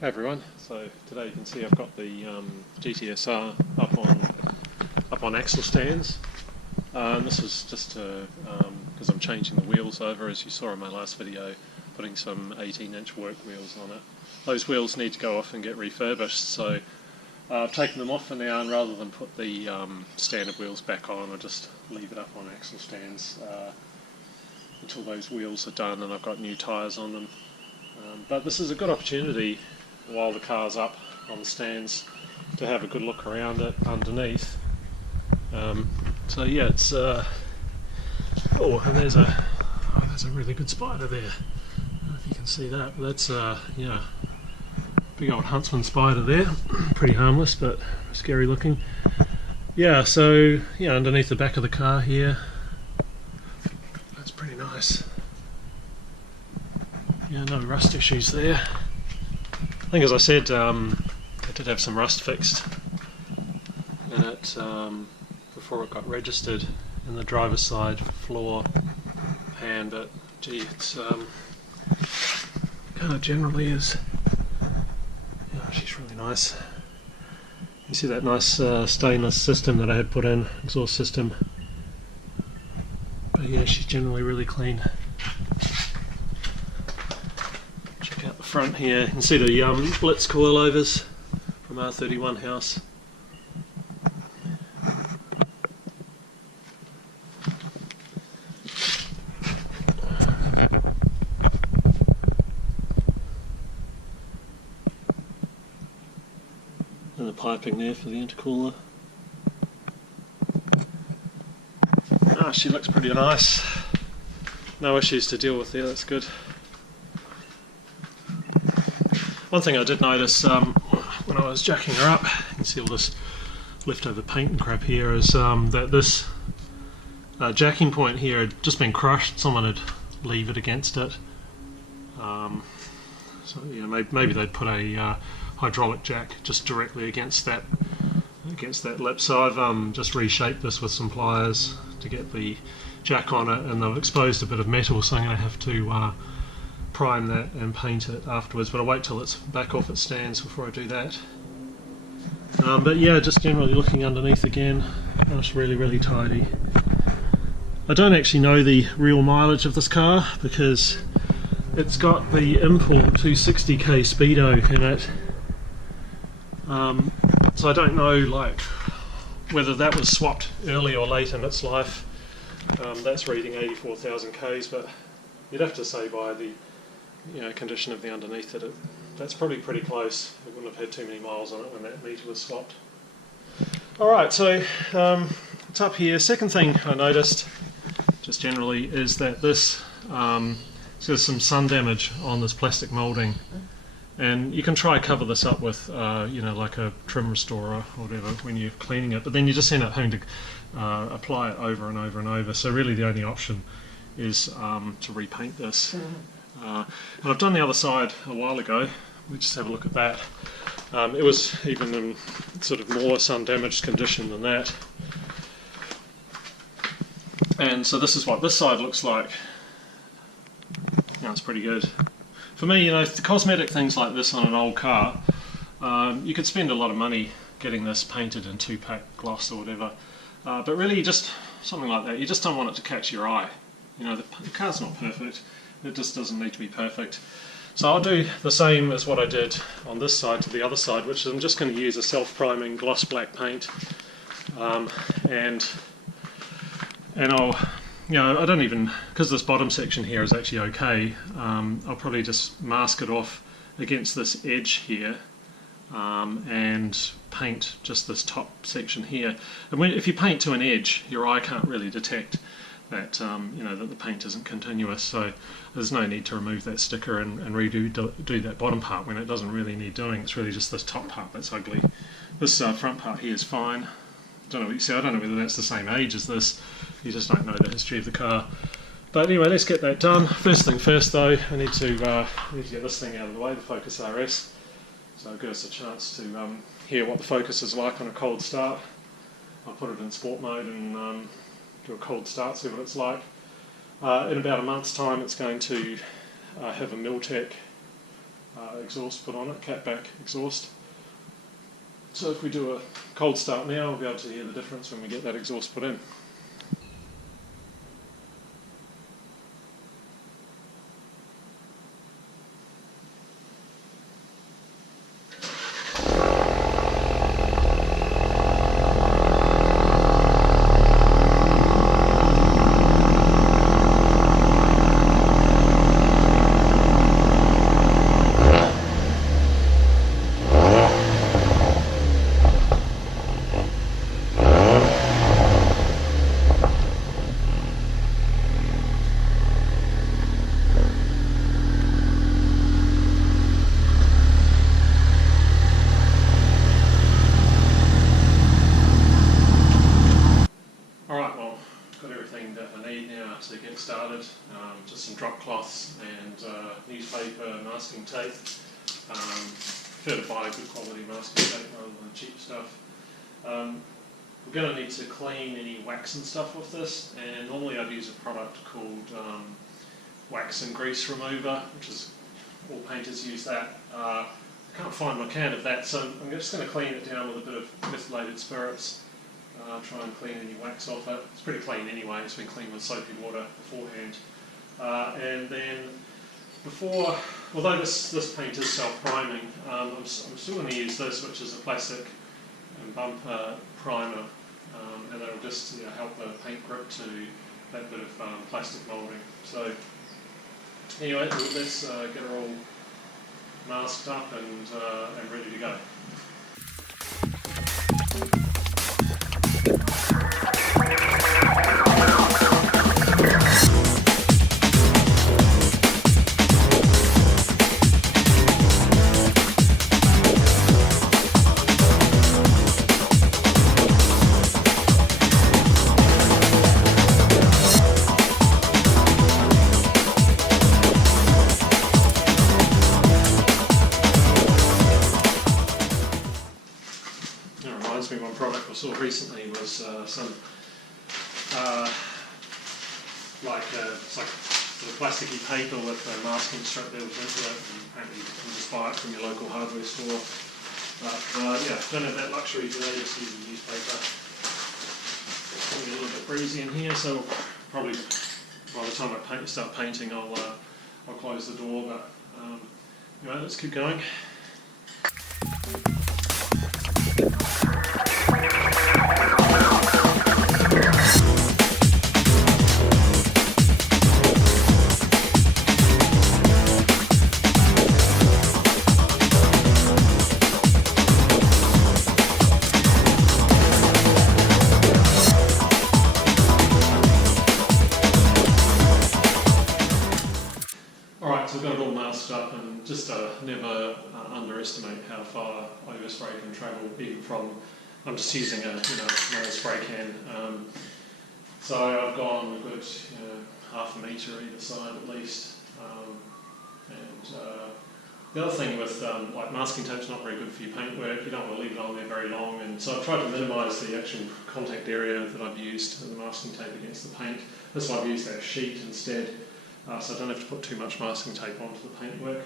Hey everyone, so today you can see I've got the GTSR up on axle stands. And this is just because I'm changing the wheels over, as you saw in my last video, putting some 18-inch work wheels on it. Those wheels need to go off and get refurbished, so I've taken them off for now, and rather than put the standard wheels back on, I'll just leave it up on axle stands until those wheels are done and I've got new tyres on them. But this is a good opportunity while the car's up on the stands to have a good look around it underneath. So yeah, it's and there's a really good spider there. I don't know if you can see that. But that's yeah, big old huntsman spider there. Pretty harmless but scary looking. Yeah, so yeah, underneath the back of the car here, that's pretty nice. Yeah, no rust issues there. I think, as I said, I did have some rust fixed in it before it got registered in the driver's side floor pan, but gee, it's kind of generally is. Yeah, she's really nice. You see that nice stainless system that I had put in, exhaust system. But yeah, she's generally really clean. Out the front here, you can see the Blitz coilovers from R31 House. And the piping there for the intercooler. Ah, she looks pretty nice. No issues to deal with there, that's good. One thing I did notice when I was jacking her up, you can see all this leftover paint and crap here, is that this jacking point here had just been crushed. Someone had levered against it. So yeah, maybe they'd put a hydraulic jack just directly against that lip. So I've just reshaped this with some pliers to get the jack on it, and they've exposed a bit of metal, so I'm going to have to prime that and paint it afterwards, but I'll wait till it's back off its stands before I do that. But yeah, just generally looking underneath again, it's really tidy. I don't actually know the real mileage of this car because it's got the import 260k speedo in it, so I don't know like whether that was swapped early or late in its life. That's reading 84,000 k's, but you'd have to say by the condition of the underneath that that's probably pretty close. It wouldn't have had too many miles on it when that meter was swapped. Alright, so it's up here. Second thing I noticed, just generally, is that this there's some sun damage on this plastic moulding, and you can try cover this up with like a trim restorer or whatever when you're cleaning it, but then you just end up having to apply it over and over and over. So really the only option is to repaint this. And I've done the other side a while ago. We just have a look at that. It was even in sort of more sun damaged condition than that. And so this is what this side looks like. It's pretty good. For me, the cosmetic things like this on an old car, you could spend a lot of money getting this painted in 2-pack gloss or whatever. But really just something like that, you just don't want it to catch your eye. The car's not perfect. It just doesn't need to be perfect. So I'll do the same as what I did on this side to the other side, which is I'm just going to use a self-priming gloss black paint, and I'll, I don't even, because this bottom section here is actually okay, I'll probably just mask it off against this edge here, and paint just this top section here. And if you paint to an edge, your eye can't really detect that that the paint isn't continuous, so there's no need to remove that sticker and do that bottom part when it doesn't really need doing. It's really just this top part that's ugly. This front part here is fine. I don't know whether that's the same age as this. You just don't know the history of the car. But anyway, let's get that done. First thing first though, I need to get this thing out of the way, the Focus RS. So it'll give us a chance to hear what the Focus is like on a cold start. I'll put it in sport mode and do a cold start, see what it's like. In about a month's time it's going to have a Miltec exhaust put on it, catback exhaust. So if we do a cold start now, we'll be able to hear the difference when we get that exhaust put in. To get started, just some drop cloths and newspaper masking tape. Prefer to buy good quality masking tape rather than cheap stuff. We're going to need to clean any wax and stuff with this, and normally I'd use a product called wax and grease remover, which is all painters use that. I can't find my can of that, so I'm just going to clean it down with a bit of methylated spirits. Try and clean any wax off it. It's pretty clean anyway, it's been cleaned with soapy water beforehand. And then although this paint is self-priming, I'm still going to use this, which is a plastic and bumper primer, and that'll just help the paint grip to that bit of plastic moulding. So anyway, let's get her all masked up and ready to go. One product I saw recently was some it's like sort of plasticky paper with a masking strip built into it, and apparently you can just buy it from your local hardware store. But yeah, don't have that luxury today, just using newspaper. It's going to be a little bit breezy in here, so probably by the time I start painting I'll close the door, but anyway, let's keep going. So we've got it all masked up, and just never underestimate how far overspray can travel, even from, I'm just using a another spray can. So I've gone a good half a metre either side at least. The other thing with like masking tape's not very good for your paintwork. You don't want to leave it on there very long, and so I've tried to minimise the actual contact area that I've used in the masking tape against the paint. That's why I've used that sheet instead. So I don't have to put too much masking tape onto the paintwork.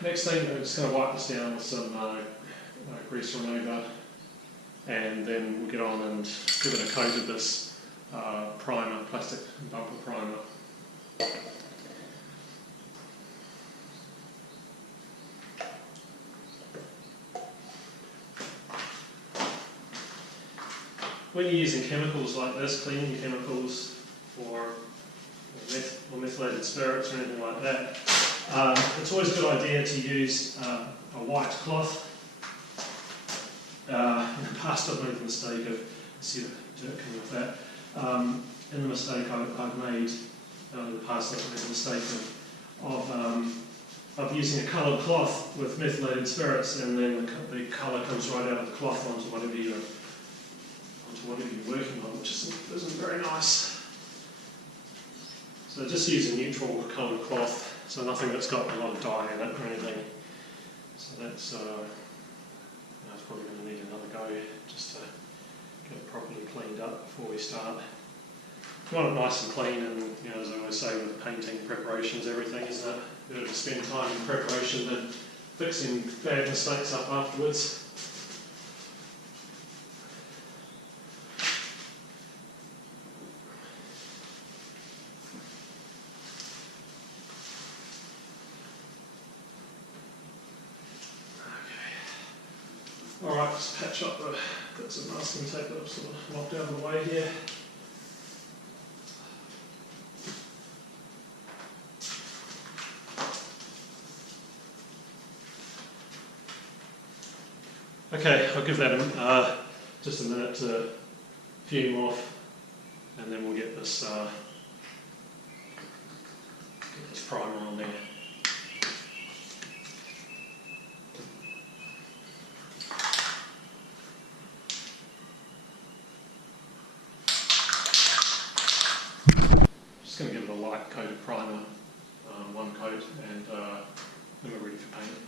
Next thing, I'm just going to wipe this down with some grease remover, and then we'll get on and give it a coat of this primer, plastic bumper primer. When you're using chemicals like this, cleaning your chemicals or methylated spirits or anything like that, it's always a good idea to use a white cloth. In the past I've made the mistake of, see the dirt coming off that, in the mistake I've made, in the past I've made the mistake of using a coloured cloth with methylated spirits, and then the colour comes right out of the cloth onto whatever you're working on, which isn't very nice. So just use a neutral coloured cloth, so nothing that's got a lot of dye in it or anything. So that's it's probably going to need another go just to get it properly cleaned up before we start. You want it nice and clean, and as I always say with painting, preparation's everything, isn't it? better to spend time in preparation than fixing bad mistakes up afterwards. Alright, just patch up the bits of masking tape that I've sort of knocked out of the way here. Okay, I'll give that just a minute to fume off, and then we'll get this primer on there. Just going to give it a light coat of primer, one coat, and then we're ready for painting.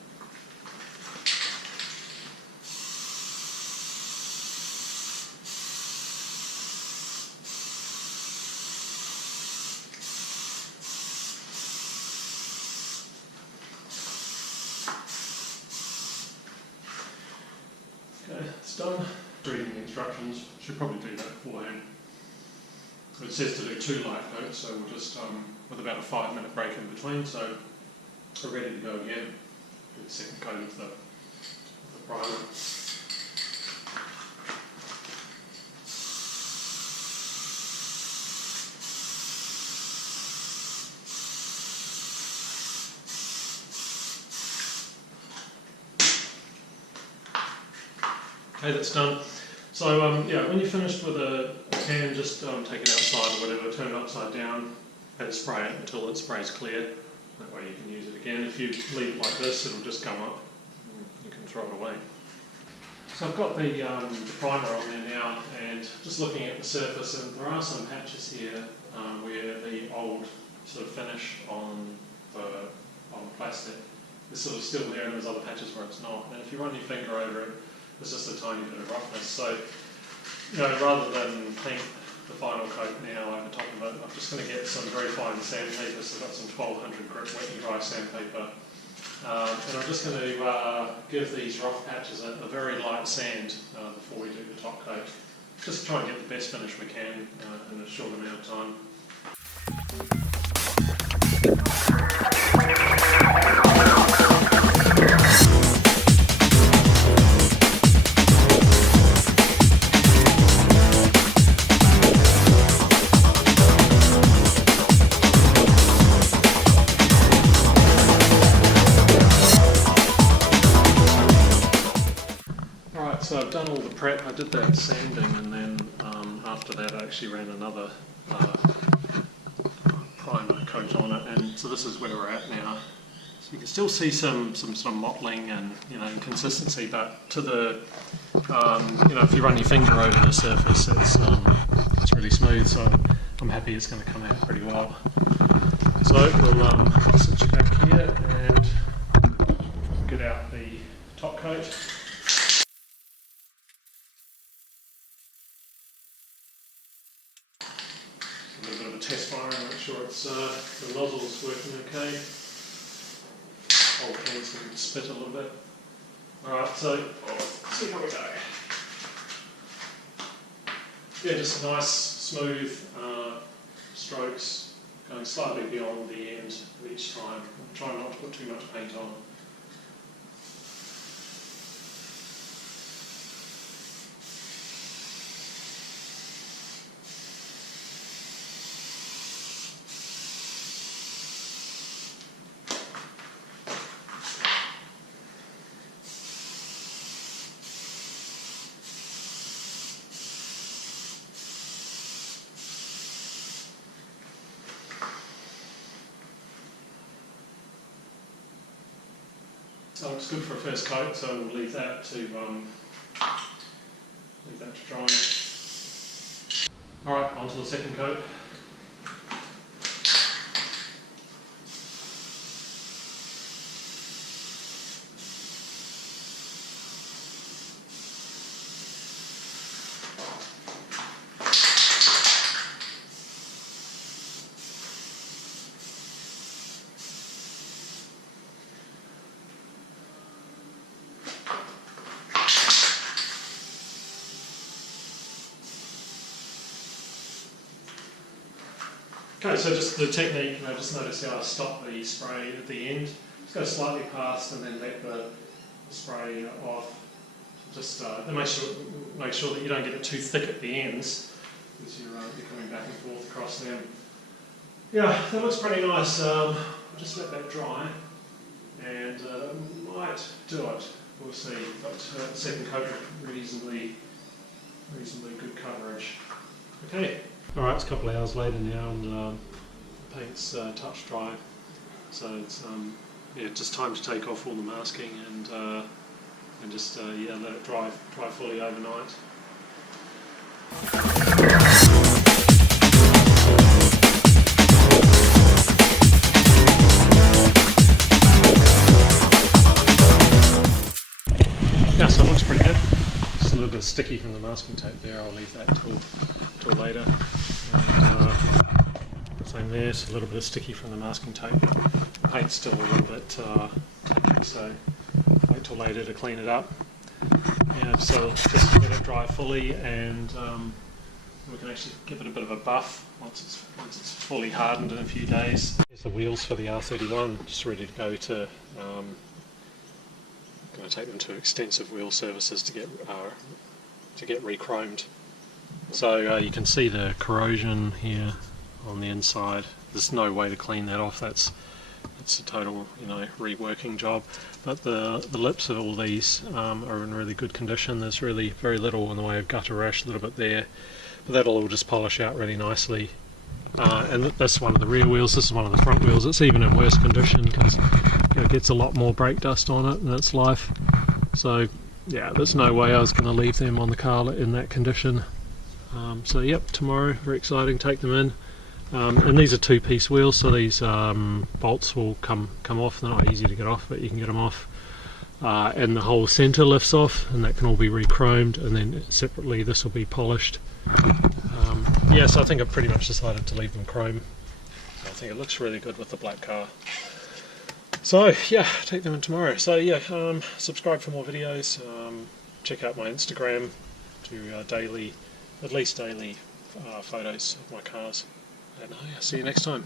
Okay, it's done. Reading the instructions, should probably do that beforehand. It says to do 2 light coats, so we'll just, with about a 5-minute break in between, so we're ready to go again. Do the second coat of the primer. Okay, that's done. So yeah, when you're finished with a can, just take it outside or whatever, turn it upside down and spray it until it sprays clear. That way you can use it again. If you leave it like this, it'll just come up. You can throw it away. So I've got the primer on there now, and just looking at the surface, and there are some patches here where the old sort of finish on the plastic is sort of still there, and there's other patches where it's not. And if you run your finger over it, there's just a tiny bit of roughness. So, you know, rather than paint the final coat now over top of it, I'm just going to get some very fine sandpaper. So I've got some 1200 grit wet and dry sandpaper. And I'm just going to give these rough patches a very light sand before we do the top coat. Just to try and get the best finish we can in a short amount of time. So I've done all the prep. I did that sanding, and then after that I actually ran another primer coat on it, and so this is where we're at now. So you can still see some sort of mottling and inconsistency, but to the if you run your finger over the surface, it's really smooth. So I'm happy it's going to come out pretty well. So we'll switch back here and get out the top coat. Test fire and make sure it's the nozzle's working okay. Whole can's going to spit a little bit. Alright, so let's see how we go. Yeah, just nice, smooth strokes, going slightly beyond the end of each time. I'm trying not to put too much paint on. So it's good for a first coat, so we'll leave that to dry. Alright, on to the second coat. Okay, so just the technique, just notice how I stop the spray at the end. Just go slightly past and then let the spray off. Just make sure that you don't get it too thick at the ends, because you're coming back and forth across them. Yeah, that looks pretty nice. I'll just let that dry, and might do it. We'll see. But second coat, reasonably good coverage. Okay. All right, it's a couple of hours later now, and the paint's touch dry. So it's just time to take off all the masking and just let it dry fully overnight. Yeah, so it looks pretty good. Just a little bit sticky from the masking tape there. I'll leave that till later. And, same there, it's a little bit of sticky from the masking tape. The paint's still a little bit tacky, so wait till later to clean it up. Yeah, so just let it dry fully, and we can actually give it a bit of a buff once it's fully hardened in a few days. Here's the wheels for the R31, just ready to go to. Going to take them to extensive wheel services to get re-chromed. So you can see the corrosion here on the inside. There's no way to clean that off. That's a total reworking job. But the lips of all these are in really good condition. There's really very little in the way of gutter rash, a little bit there, but that'll all just polish out really nicely. And that's one of the rear wheels. This is one of the front wheels. It's even in worse condition because it gets a lot more brake dust on it in its life. So yeah, there's no way I was going to leave them on the car in that condition. So yep, tomorrow, very exciting, take them in. And these are two-piece wheels, so these bolts will come off. They're not easy to get off, but you can get them off. And the whole centre lifts off, and that can all be re-chromed, and then separately this will be polished. Yeah, so I think I've pretty much decided to leave them chrome. I think it looks really good with the black car. So yeah, take them in tomorrow. So yeah, subscribe for more videos. Check out my Instagram to at least daily photos of my cars. And yeah, see you next time.